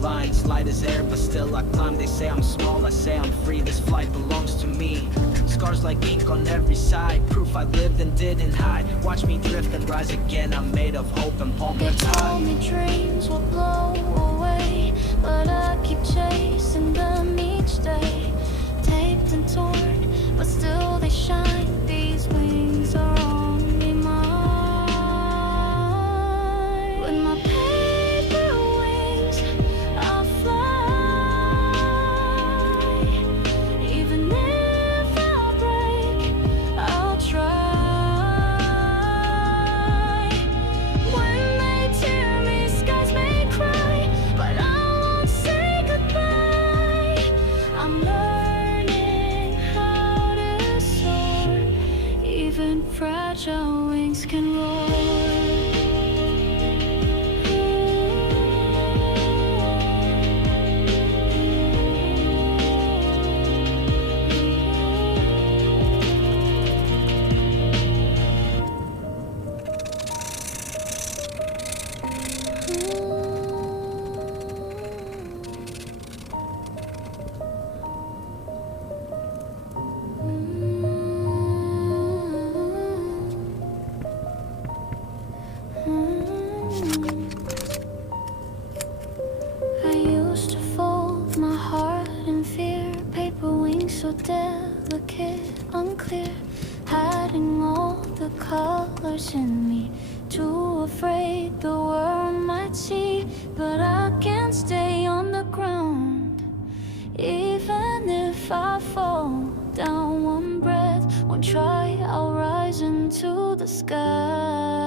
lines, light as air, but still I climb. They say I'm small, I say I'm free. This flight belongs to me. Scars like ink on every side, proof I lived and didn't hide. Watch me drift and rise again. I'm made of hope and palm They time. told me dreams will blow away, but I keep chasing them each day. Taped and torn, but still they shine. These wings are only mine. With my paper wings, I'll fly. Even if I break, I'll try. When they tear me, skies may cry, but I won't say goodbye. I'm learning how to soar. Even fragile wings can roar. I used to fold my heart in fear. Paper wings so delicate, unclear, hiding all the colors in me. Too afraid the world might see, but I can't stay on the ground. Even if I fall down one breath, one try, I'll rise into the sky.